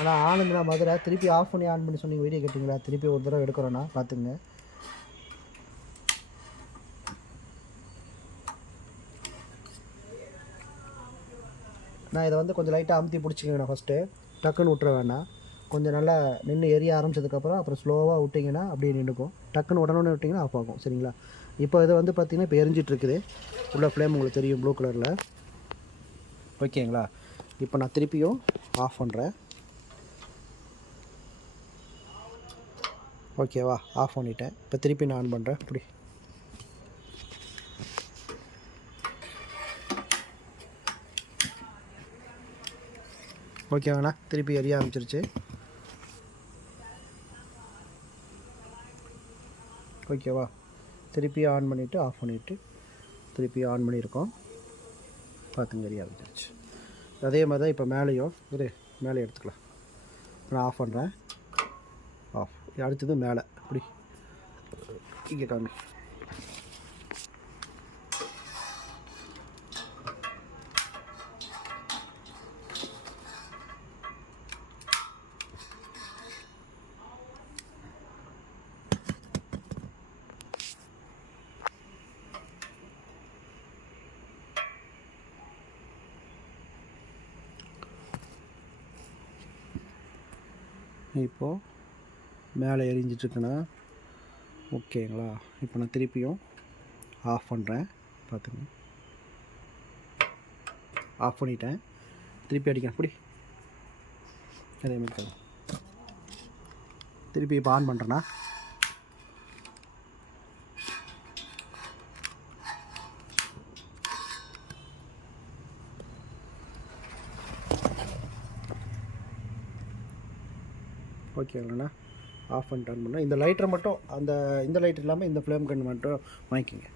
ஆனால் ஆனந்தனா மதுரை திருப்பி ஆஃப் பண்ணி ஆன் பண்ணி சொன்னீங்க வீடியோ கேட்டிங்களா? திருப்பி ஒரு தடவை எடுக்கிறோன்னா பார்த்துங்க. நான் இதை வந்து கொஞ்சம் லைட்டாக அமுத்தி பிடிச்சிக்கங்கண்ணா. ஃபஸ்ட்டு டக்குன்னு விட்டுற வேண்டாம். கொஞ்சம் நல்லா நின்று எரிய ஆரம்பிச்சதுக்கப்புறம் அப்புறம் ஸ்லோவாக விட்டிங்கன்னா அப்படியே நின்றுக்கும். டக்குன்னு உடனே விட்டிங்கன்னா ஆஃப் ஆகும். சரிங்களா? இப்போ இது வந்து பார்த்திங்கன்னா இப்போ எரிஞ்சிட்ருக்குது. உள்ள ஃப்ளேம் உங்களுக்கு தெரியும் ப்ளூ கலரில். ஓகேங்களா? இப்போ நான் திருப்பியும் ஆஃப் பண்ணுறேன். ஓகேவா? ஆஃப் பண்ணிட்டேன். இப்போ திருப்பி நான் ஆன் பண்ணுறேன். இப்படி ஓகேவாண்ணா? திருப்பி எரிய ஆரம்பிச்சிருச்சு. ஓகேவா? திருப்பி ஆன் பண்ணிவிட்டு ஆஃப் பண்ணிவிட்டு திருப்பி ஆன் பண்ணியிருக்கோம். பார்த்துங்க எரிய ஆரம்பிச்சிருச்சு. அதே மாதிரி தான் இப்போ மேலேயும் மேலே எடுத்துக்கலாம். நான் ஆஃப் பண்ணுறேன். ஆஃப். அடுத்தது மேலே இப்படி இங்கே காமி. இப்போது மேலே எரிஞ்சிட்ருக்குண்ணா. ஓகேங்களா? இப்போ நான் திருப்பியும் ஆஃப் பண்ணுறேன். பார்த்துங்க ஆஃப் பண்ணிட்டேன். திருப்பி அடிக்கிறேன். அப்படி அதே மாதிரி திருப்பி இப்போ ஆன் பண்ணுறேண்ணா. ஓகேங்கண்ணா? ஆஃப் பண்ணிட்டு ஆன் பண்ணால் இந்த லைட்டரை மட்டும் இந்த லைட் இல்லாமல் இந்த ஃப்ளேம் கன் மட்டும் வாங்கிக்கோங்க.